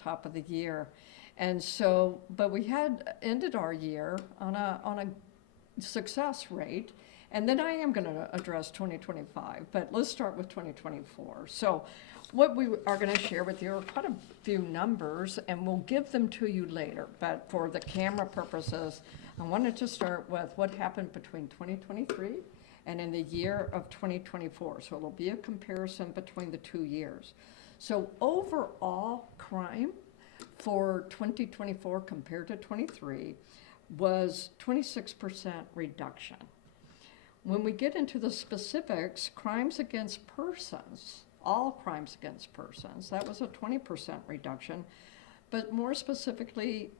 top of the year. And so, but we had ended our year on a success rate. And then I am going to address 2025, but let's start with 2024. So what we are going to share with you are quite a few numbers, and we'll give them to you later. But for the camera purposes, I wanted to start with what happened between 2023 and in the year of 2024. So it'll be a comparison between the 2 years. So overall crime for 2024 compared to 23 was 26% reduction. When we get into the specifics, crimes against persons, all crimes against persons, that was a 20% reduction, but more specifically,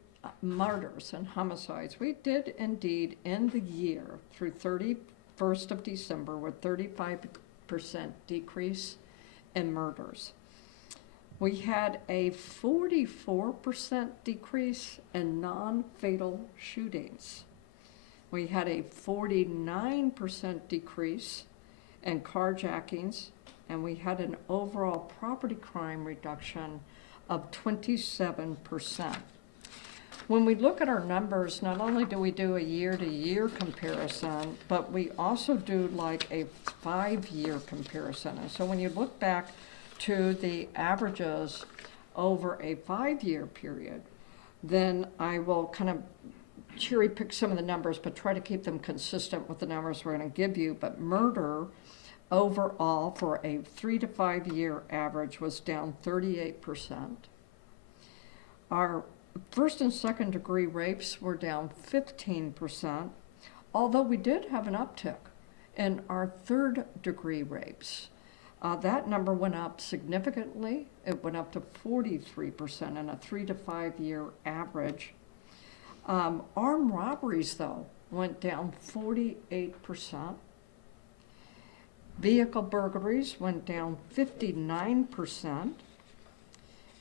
murders and homicides. We did indeed end the year through 31st of December with 35% decrease in murders. We had a 44% decrease in non-fatal shootings. We had a 49% decrease in carjackings, and we had an overall property crime reduction of 27%. When we look at our numbers, not only do we do a year-to-year comparison, but we also do like a 5-year comparison. And so when you look back to the averages over a 5-year period, then I will kind of cherry pick some of the numbers, but try to keep them consistent with the numbers we're going to give you. But murder overall for a 3 to 5 year average was down 38%. Our first and second degree rapes were down 15%, although we did have an uptick in our third degree rapes. That number went up significantly. It went up to 43% in a 3 to 5 year average. Armed robberies, though, went down 48%. Vehicle burglaries went down 59%.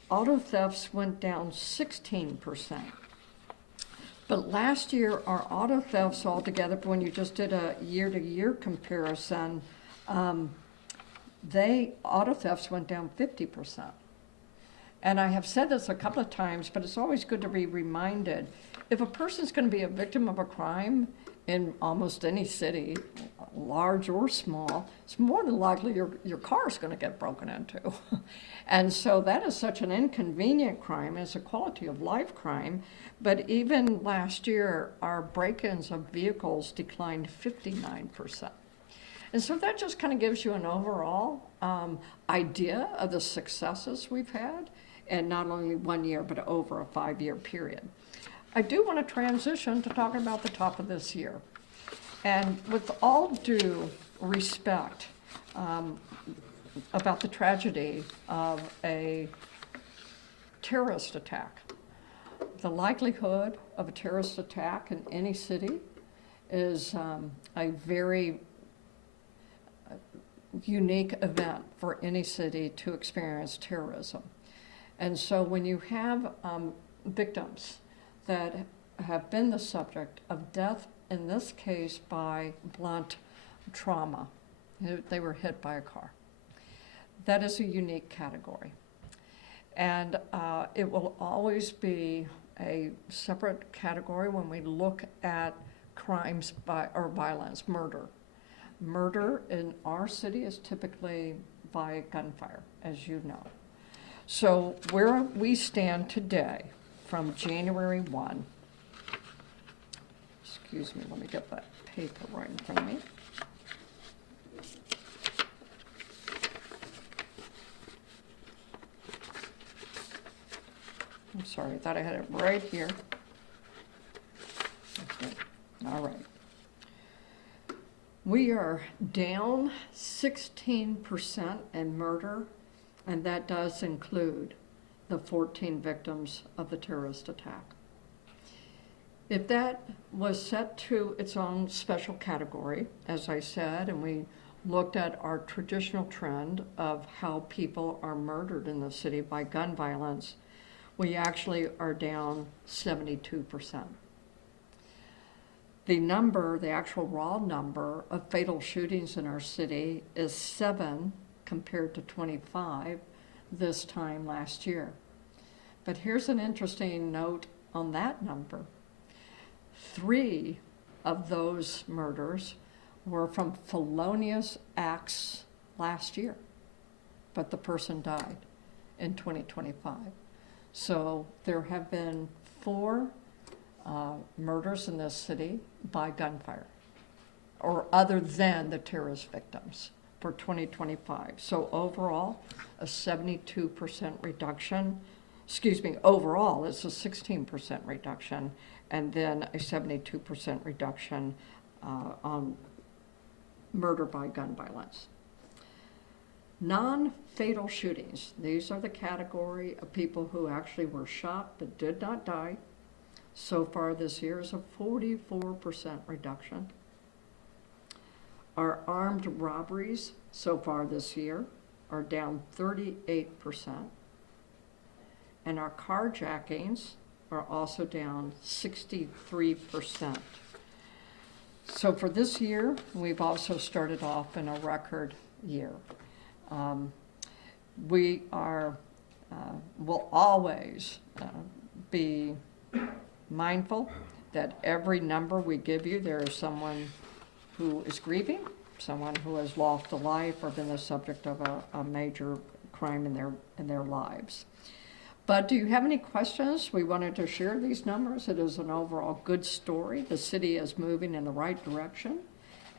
Auto thefts went down 16%. But last year, our auto thefts altogether, when you just did a year-to-year comparison, auto thefts went down 50%. And I have said this a couple of times, but it's always good to be reminded. If a person's going to be a victim of a crime in almost any city, large or small, it's more than likely your car is going to get broken into. And so that is such an inconvenient crime. It's a quality of life crime. But even last year, our break-ins of vehicles declined 59%. And so that just kind of gives you an overall idea of the successes we've had, and not only 1 year, but over a 5-year period. I do want to transition to talking about the top of this year. And with all due respect about the tragedy of a terrorist attack, the likelihood of a terrorist attack in any city is a very unique event for any city to experience terrorism. And so when you have victims that have been the subject of death, in this case by blunt trauma, they were hit by a car, that is a unique category. And it will always be a separate category when we look at crimes or violence, murder. Murder in our city is typically by gunfire, as you know. So where we stand today from January 1, excuse me, let me get that paper right in front of me. I'm sorry, I thought I had it right here. Okay. All right. We are down 16% in murder, and that does include the 14 victims of the terrorist attack. If that was set to its own special category, as I said, and we looked at our traditional trend of how people are murdered in the city by gun violence, we actually are down 72%. The number, the actual raw number of fatal shootings in our city is 7 compared to 25 this time last year. But here's an interesting note on that number. 3 of those murders were from felonious acts last year, but the person died in 2025. So there have been 4 murders in this city by gunfire, or other than the terrorist victims, for 2025. So overall, a 72% reduction. Overall, it's a 16% reduction, and then a 72% reduction on murder by gun violence. Non-fatal shootings. These are the category of people who actually were shot but did not die. So far this year is a 44% reduction. Our armed robberies so far this year are down 38%. And our carjackings are also down 63%. So for this year, we've also started off in a record year. We will always be mindful that every number we give you, there is someone who is grieving, someone who has lost a life or been the subject of a major crime in their lives. But do you have any questions? We wanted to share these numbers. It is an overall good story. The city is moving in the right direction.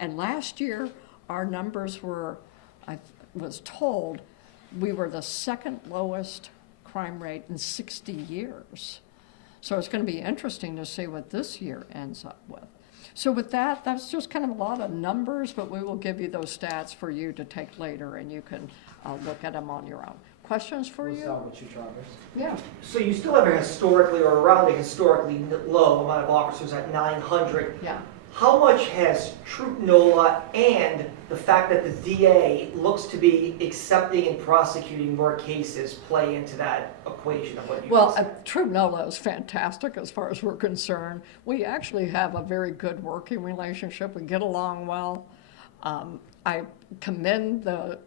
And last year, our numbers were, I was told, we were the second lowest crime rate in 60 years. So it's going to be interesting to see what this year ends up with. So with that, that's just kind of a lot of numbers, but we will give you those stats for you to take later, and you can look at them on your own. Questions for you? Start with you, Travis. Yeah. So you still have a historically or around a historically low amount of officers at 900. Yeah. How much has Troop NOLA and the fact that the DA looks to be accepting and prosecuting more cases play into that equation of what you Well, said? Troop NOLA is fantastic as far as we're concerned. We actually have a very good working relationship. We get along well. I commend the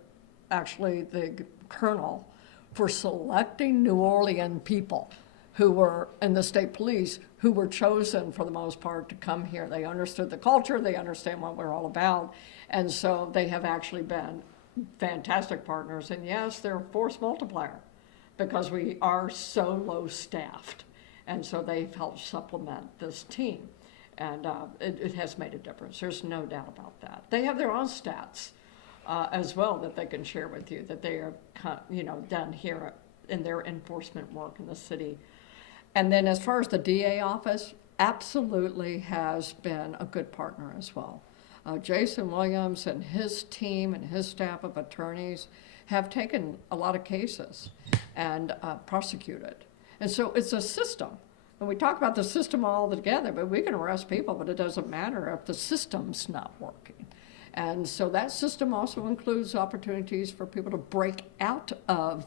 colonel for selecting New Orleans people who were in the state police, who were chosen for the most part to come here. They understood the culture, they understand what we're all about, and so they have actually been fantastic partners. And yes, they're a force multiplier because we are so low staffed, and so they've helped supplement this team, and it has made a difference. There's no doubt about that. They have their own stats as well that they can share with you that they are, done here in their enforcement work in the city. And then as far as the DA office, absolutely has been a good partner as well. Jason Williams and his team and his staff of attorneys have taken a lot of cases and prosecuted. And so it's a system. And we talk about the system all together, but we can arrest people, but it doesn't matter if the system's not working. And so that system also includes opportunities for people to break out of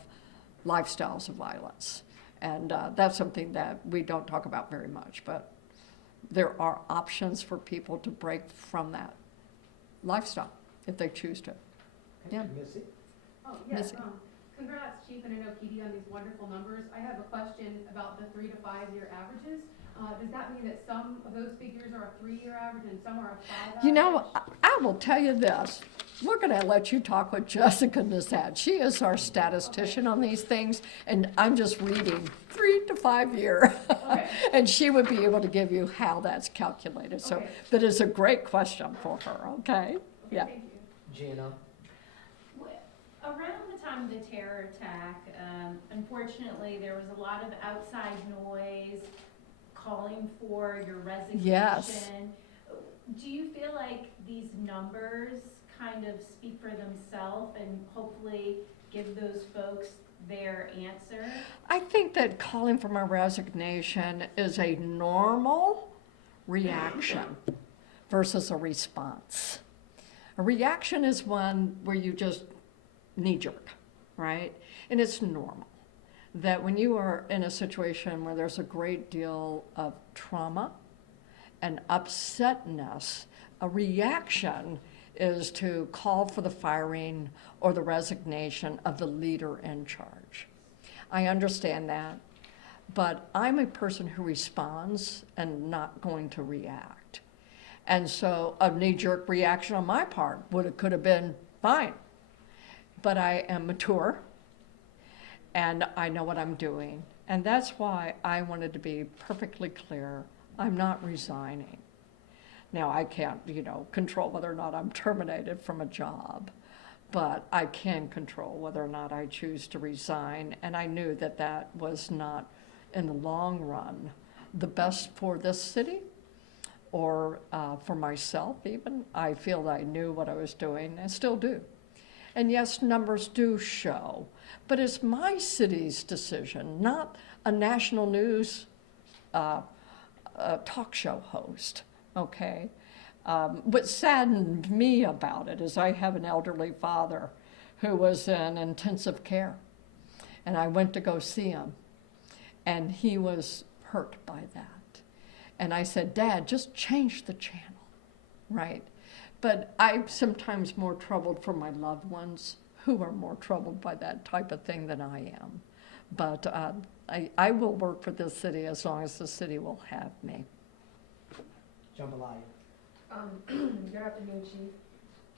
lifestyles of violence. And that's something that we don't talk about very much, but there are options for people to break from that lifestyle if they choose to. Yeah. Missy? Oh, yes. Missy. Congrats, Chief and NOPD, on these wonderful numbers. I have a question about the 3 to 5 year averages. Does that mean that some of those figures are a 3-year average and some are a 5 average? You know, I will tell you this. We're going to let you talk with Jessica Nissad. She is our statistician on these things, and I'm just reading 3 to 5 year. Okay. And she would be able to give you how that's calculated. So Okay. that is a great question for her, okay? Yeah. Thank you. Gina? Around the time of the terror attack, unfortunately, there was a lot of outside noise calling for your resignation. Yes. Do you feel like these numbers kind of speak for themselves and hopefully give those folks their answer? I think that calling for my resignation is a normal reaction versus a response. A reaction is one where you just knee jerk, right? And it's normal that when you are in a situation where there's a great deal of trauma and upsetness, a reaction is to call for the firing or the resignation of the leader in charge. I understand that. but I'm a person who responds and not going to react. And so a knee-jerk reaction on my part could have been fine. But I am mature, and I know what I'm doing. And that's why I wanted to be perfectly clear. I'm not resigning. Now, I can't, control whether or not I'm terminated from a job, but I can control whether or not I choose to resign. And I knew that that was not, in the long run, the best for this city or for myself even. I feel that I knew what I was doing and still do. And yes, numbers do show, but it's my city's decision, not a national news talk show host, okay? What saddened me about it is I have an elderly father who was in intensive care, and I went to go see him, and he was hurt by that. And I said, Dad, just change the channel, right? But I'm sometimes more troubled for my loved ones who are more troubled by that type of thing than I am. But I will work for this city as long as the city will have me. Jambalaya. Good afternoon, Chief.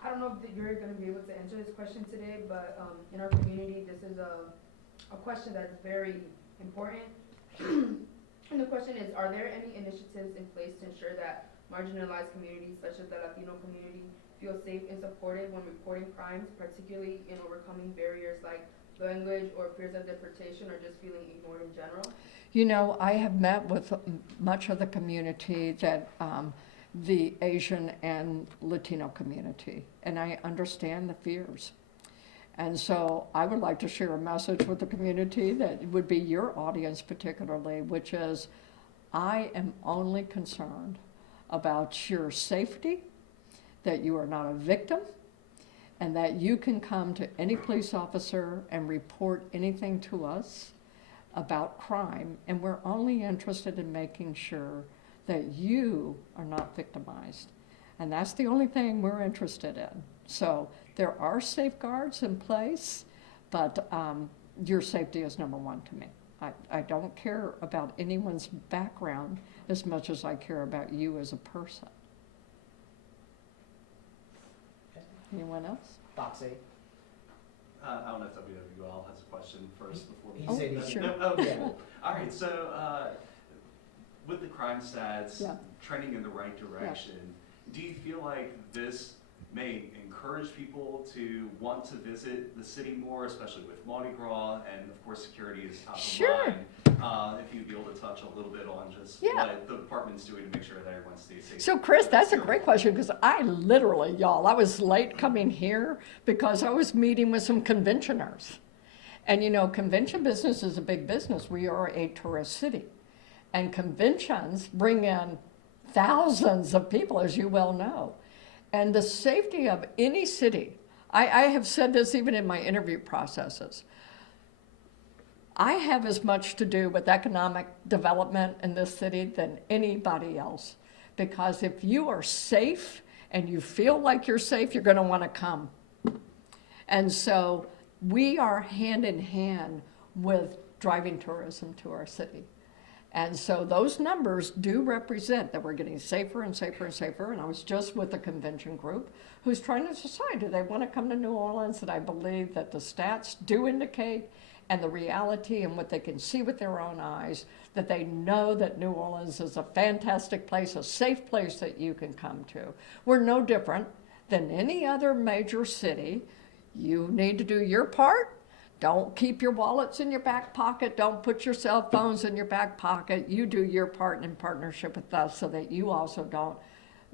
I don't know if you're going to be able to answer this question today, but in our community, this is a question that's very important. And the question is, are there any initiatives in place to ensure that marginalized communities, such as the Latino community, feel safe and supported when reporting crimes, particularly in overcoming barriers like language or fears of deportation or just feeling ignored in general? I have met with much of the community that the Asian and Latino community, and I understand the fears. And so I would like to share a message with the community that would be your audience particularly, which is I am only concerned about your safety, that you are not a victim, and that you can come to any police officer and report anything to us about crime, and we're only interested in making sure that you are not victimized. And that's the only thing we're interested in. So there are safeguards in place, but your safety is number one to me. I don't care about anyone's background as much as I care about you as a person. Anyone else? Foxy. I don't know if WWL has a question first before we. He said he sure. No, oh, Yeah. cool. All right, so with the crime stats Yeah. trending in the right direction, do you feel like this may encourage people to want to visit the city more, especially with Mardi Gras, and of course security is top Sure. of mind? If you'd be able to touch a little bit on just Yeah. what the department's doing to make sure that everyone stays safe. So Chris, that's a great question because I literally, I was late coming here because I was meeting with some conventioners. And convention business is a big business. We are a tourist city. And conventions bring in thousands of people, as you well know. And the safety of any city, I have said this even in my interview processes, I have as much to do with economic development in this city than anybody else. Because if you are safe and you feel like you're safe, you're going to want to come. And so we are hand in hand with driving tourism to our city. And so those numbers do represent that we're getting safer and safer and safer. And I was just with a convention group who's trying to decide, do they want to come to New Orleans? And I believe that the stats do indicate, and the reality and what they can see with their own eyes, that they know that New Orleans is a fantastic place, a safe place that you can come to. We're no different than any other major city. You need to do your part. Don't keep your wallets in your back pocket. Don't put your cell phones in your back pocket. You do your part in partnership with us so that you also don't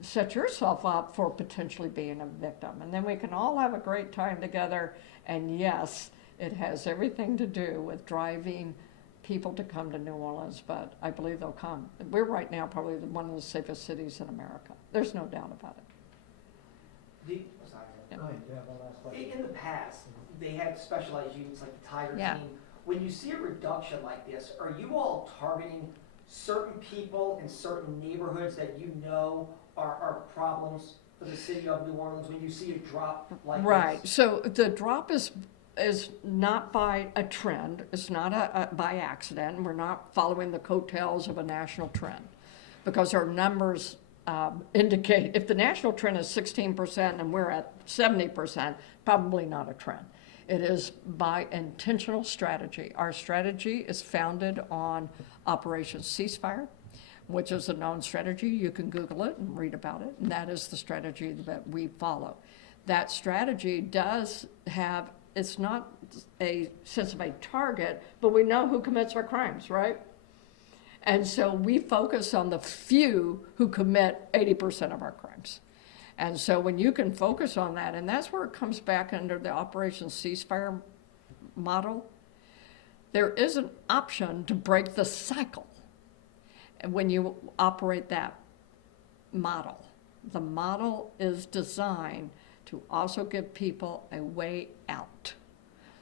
set yourself up for potentially being a victim. And then we can all have a great time together. And yes, it has everything to do with driving people to come to New Orleans, but I believe they'll come. We're right now probably one of the safest cities in America. There's no doubt about it. Sorry. Yeah. Go ahead. You have one last question. In the past, they had specialized units like the Tiger Yeah. Team. When you see a reduction like this, are you all targeting certain people in certain neighborhoods that you know are problems for the city of New Orleans when you see a drop like this? Right. So the drop is is not by a trend, it's not by accident, we're not following the coattails of a national trend. Because our numbers indicate, if the national trend is 16% and we're at 70%, probably not a trend. It is by intentional strategy. Our strategy is founded on Operation Ceasefire, which is a known strategy. You can Google it and read about it, and that is the strategy that we follow. That strategy does have, it's not a sense of a target, but we know who commits our crimes, right? And so we focus on the few who commit 80% of our crimes. And so when you can focus on that, and that's where it comes back under the Operation Ceasefire model, there is an option to break the cycle when you operate that model. The model is designed to also give people a way out.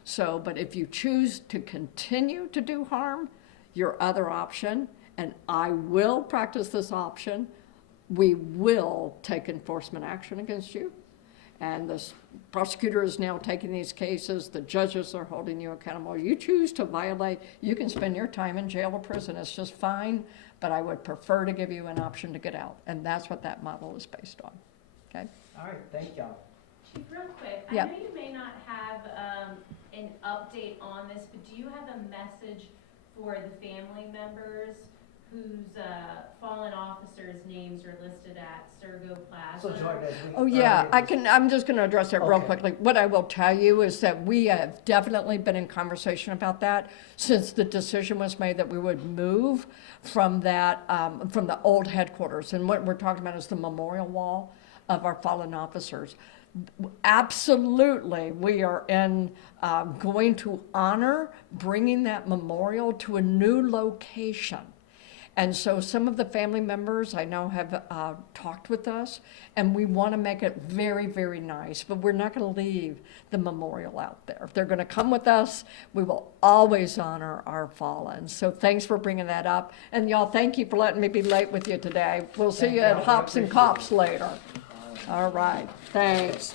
So, but if you choose to continue to do harm, your other option, and I will practice this option, we will take enforcement action against you. And the prosecutor is now taking these cases, the judges are holding you accountable. You choose to violate, you can spend your time in jail or prison, it's just fine, but I would prefer to give you an option to get out. And that's what that model is based on, okay? All right, thank y'all. Chief, real quick, Yeah. I know you may not have an update on this, but do you have a message for the family members whose fallen officers' names are listed at Sergo Plaza? So George, as we. Oh, yeah, I'm just gonna address that real Okay. quickly. What I will tell you is that we have definitely been in conversation about that since the decision was made that we would move from that, from the old headquarters. And what we're talking about is the memorial wall of our fallen officers. Absolutely, we are going to honor bringing that memorial to a new location. And so some of the family members I know have talked with us, and we want to make it very, very nice, but we're not going to leave the memorial out there. If they're going to come with us, we will always honor our fallen. So thanks for bringing that up. And y'all, thank you for letting me be late with you today. We'll see Thank you you. at Hops and Appreciate it. Cops later. All right, thanks.